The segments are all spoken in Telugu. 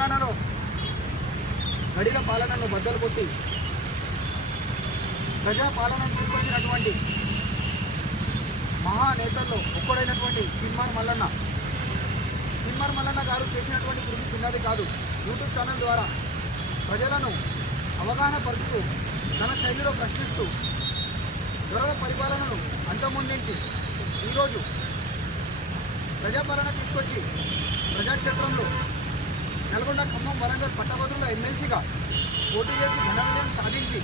తెలంగాణలో గడిల పాలనను బద్దలు కొట్టి ప్రజాపాలనను తీసుకొచ్చినటువంటి మహానేతల్లో ఒక్కడైనటువంటి కిమ్మర్ మల్లన్న గారు చేసినటువంటి కృషి చిన్నది కాదు. యూట్యూబ్ ఛానల్ ద్వారా ప్రజలను అవగాహన పరుస్తూ తన శైలిలో ప్రశ్నిస్తూ దొరల పరిపాలనను అంతమొందించి ఈరోజు ప్రజాపాలన తీసుకొచ్చి ప్రజాక్షేత్రంలో నల్గొండ, ఖమ్మం, వరంగల్ పట్టభద్రుల ఎమ్మెల్సీగా పోటీ చేసి ఘన విజయం సాధించి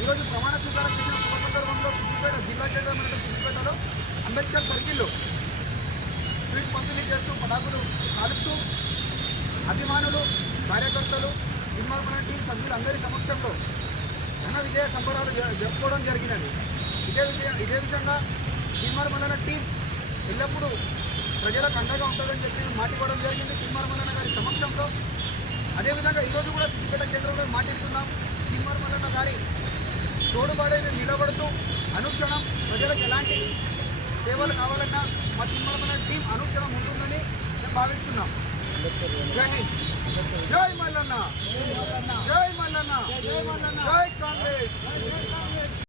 ఈరోజు ప్రమాణ స్వీకారం చేసిన శుభ సందర్భంలో సిద్దిపేట జిల్లా కేంద్రమైన సిద్దిపేటలో అంబేద్కర్ సర్కిల్లో స్వీట్ పంపిణీ చేస్తూ పటాకులు కాలుస్తూ అభిమానులు, కార్యకర్తలు, కిమ్మర్ మల్లన్న టీం సభ్యులందరి సమక్షంలో ఘన విజయ సంబరాలు జరుపుకోవడం జరిగినది. ఇదే విధంగా కిమ్మర్ మల్లన్న టీం ఎల్లప్పుడూ ప్రజలకు అండగా ఉంటుందని చెప్పి మాటివ్వడం జరిగింది కిమ్మర్ మల్లన్న గారి సమక్షంలో. అదేవిధంగా ఈరోజు కూడా సిద్దిపేట కేంద్రంలో మాట్లాడుతున్నాం. కిమ్మర్ మల్లన్న గారి తోడుబాడైన నిలబడుతూ అనుక్షణం ప్రజలకు ఎలాంటి సేవలు కావాలన్నా మా కిమ్మర్ మల్లన్న టీం అనుక్షణం ఉంటుందని మేము భావిస్తున్నాం. జై హింద్, జై మల్లన్న, జై మల్లన్న, జై కాంగ్రెస్.